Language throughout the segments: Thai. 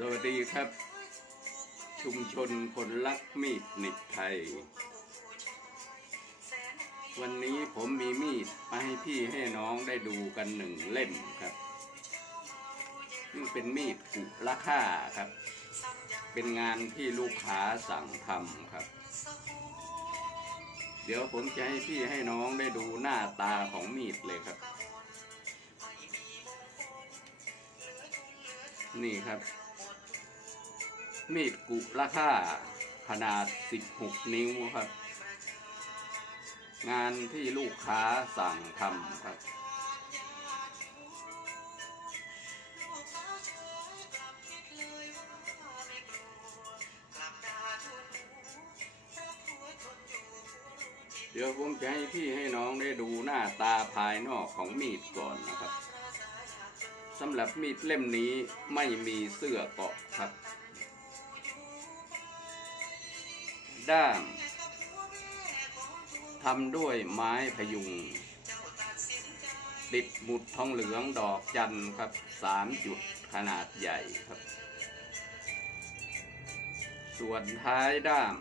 สวัสดีครับ ชุมชนคนรักมีดหนิดไทย วันนี้ผมมีมีดมาให้พี่ให้น้องได้ดูกันหนึ่งเล่มครับซึ่งเป็นมีดกุราคาครับ เป็นงานที่ลูกค้าสั่งทำครับ เดี๋ยวผมจะให้พี่ให้น้องได้ดูหน้าตาของมีดเลยครับ นี่ครับ มีดกุราคาขนาด 16 นิ้วครับ งานที่ลูกค้าสั่งทำครับ เดี๋ยวผมจะให้พี่ให้น้องได้ดูหน้าตาภายนอกของมีดก่อนนะครับสำหรับมีดเล่มนี้ไม่มีเสื้อเกาะครับ ด้ามทำด้วยไม้พยุง ติดหมุดทองเหลืองดอกจันครับสามจุดขนาดใหญ่ครับ ส่วนท้ายด้าม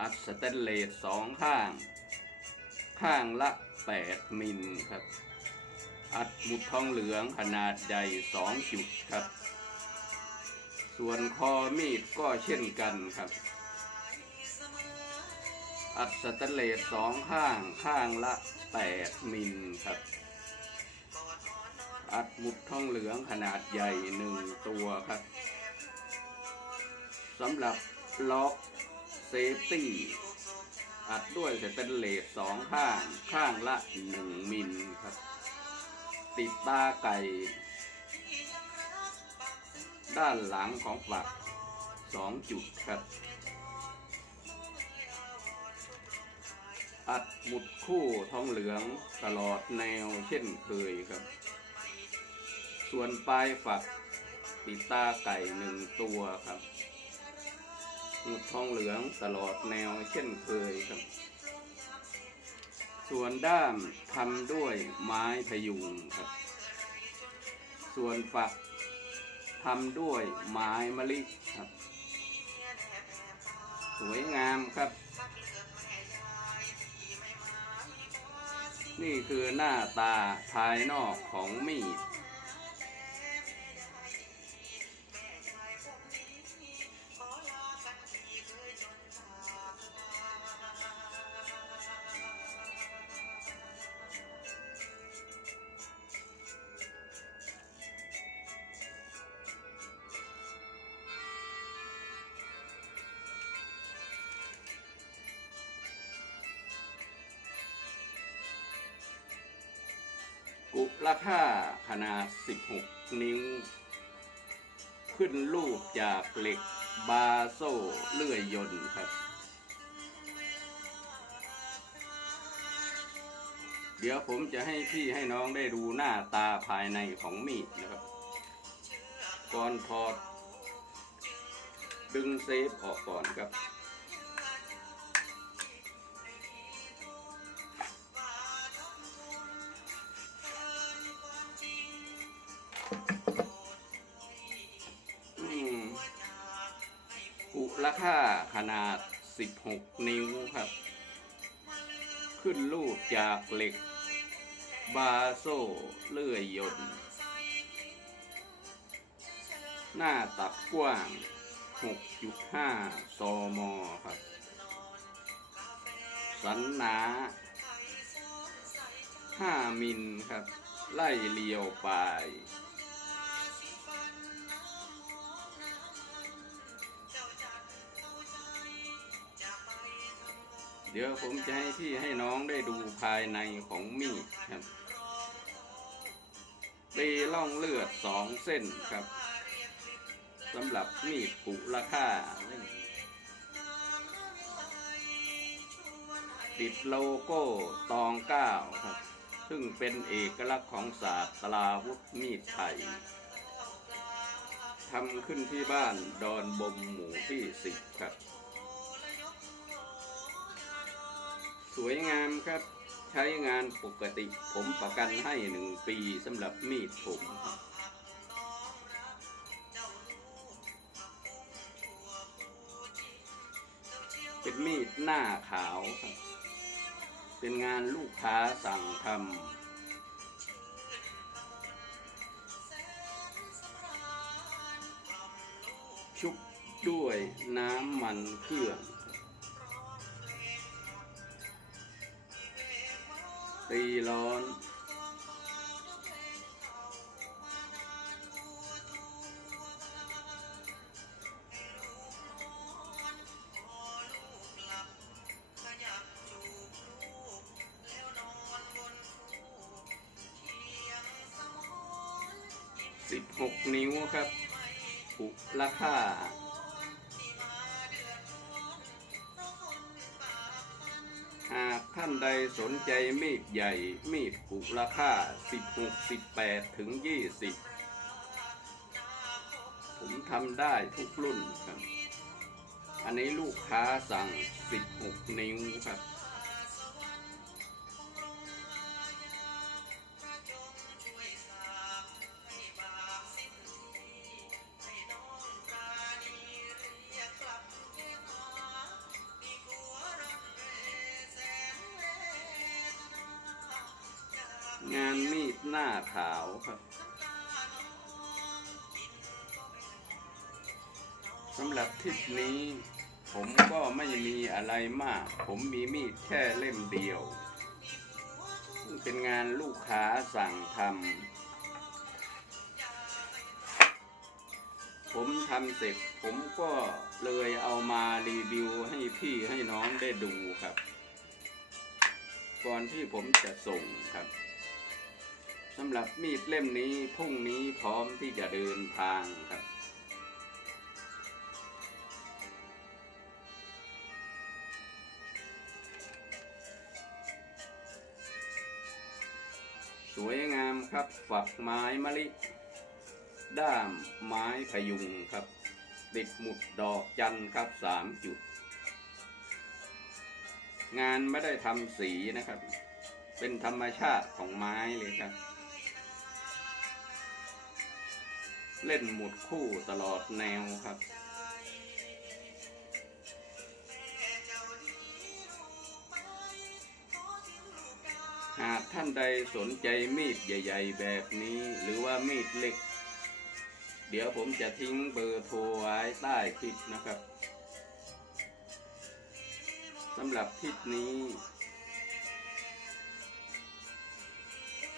อัดสเตนเลสสองข้าง ข้างละ 8 มิลครับ อัดหมุดทองเหลืองขนาดใหญ่2จุดครับ ส่วนคอมีดก็เช่นกันครับ อัดสแตนเลสสองข้างข้างละ 8 มิลครับ อัดหมุดทองเหลืองขนาดใหญ่หนึ่งตัวครับสำหรับล็อกเซฟตี้อัดด้วยสแตนเลสสองข้างข้างละหนึ่งมิลครับ ติดตาไก่ ด้านหลังของฝักสองจุดครับ อัดหมุดคู่ทองเหลืองตลอดแนวเช่นเคยครับ ส่วนปลายฝักติดตาไก่หนึ่งตัวครับ หมุดทองเหลืองตลอดแนวเช่นเคยครับ ส่วนด้ามทำด้วยไม้พยุงครับ ส่วนฝักทำด้วยไม้มะลิครับ สวยงามครับ นี่คือหน้าตาภายนอกของมีด กุราคาขนาด 16 นิ้ว ขึ้นรูปจากเหล็กบาโซ่เลื่อยยนต์ครับ เดี๋ยวผมจะให้พี่ให้น้องได้ดูหน้าตาภายในของมีดนะครับ ก่อนถอด ดึงเซฟออกก่อนครับ ราคาขนาด 16 นิ้วครับ ขึ้นรูปจากเหล็ก บาโซ่เลื่อยยนต์ หน้าตัดกว้าง 6.5 ซมครับ สันหนา 5 มิลครับ ไล่เลียวปลาย เดี๋ยวผมจะให้พี่ให้น้องได้ดูภายในของมีดครับตีล่องเลือดสองเส้นครับสำหรับมีดกุราคาติดโลโก้ตองเก้าครับ ซึ่งเป็นเอกลักษณ์ของศาสตราวุธมีดไทยทำขึ้นที่บ้านดอนบมหมู่ที่สิบครับ สวยงามครับ ใช้งานปกติผมประกันให้หนึ่งปีสำหรับมีดผมเป็นมีดหน้าขาวเป็นงานลูกค้าสั่งทำชุบด้วยน้ำมันเครื่อง ตีร้อนสิบหกนิ้วครับปุราคา หากท่านใดสนใจมีดใหญ่ มีดกุราคาสิบหกสิบแปดถึงยี่สิบผมทำได้ทุกรุ่นครับ อันนี้ลูกค้าสั่งสิบหกนิ้วครับ ขาวสำหรับทริปนี้ ผมก็ไม่มีอะไรมาก ผมมีมีดแค่เล่มเดียว เป็นงานลูกค้าสั่งทำผมทำเสร็จ ผมก็เลยเอามารีวิวให้พี่ให้น้องได้ดูครับ ก่อนที่ผมจะส่งครับ สำหรับมีดเล่มนี้พรุ่งนี้พร้อมที่จะเดินทางครับ สวยงามครับฝักไม้มะลิ ด้ามไม้พยุงครับ ติดหมุดดอกจันครับสามจุด งานไม่ได้ทำสีนะครับ เป็นธรรมชาติของไม้เลยครับ เล่นหมุดคู่ตลอดแนวครับ หากท่านใดสนใจมีดใหญ่ ๆ แบบนี้ หรือว่ามีดเล็ก เดี๋ยวผมจะทิ้งเบอร์โทรไว้ใต้คลิปนะครับสำหรับคลิปนี้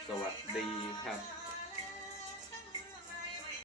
สวัสดีครับ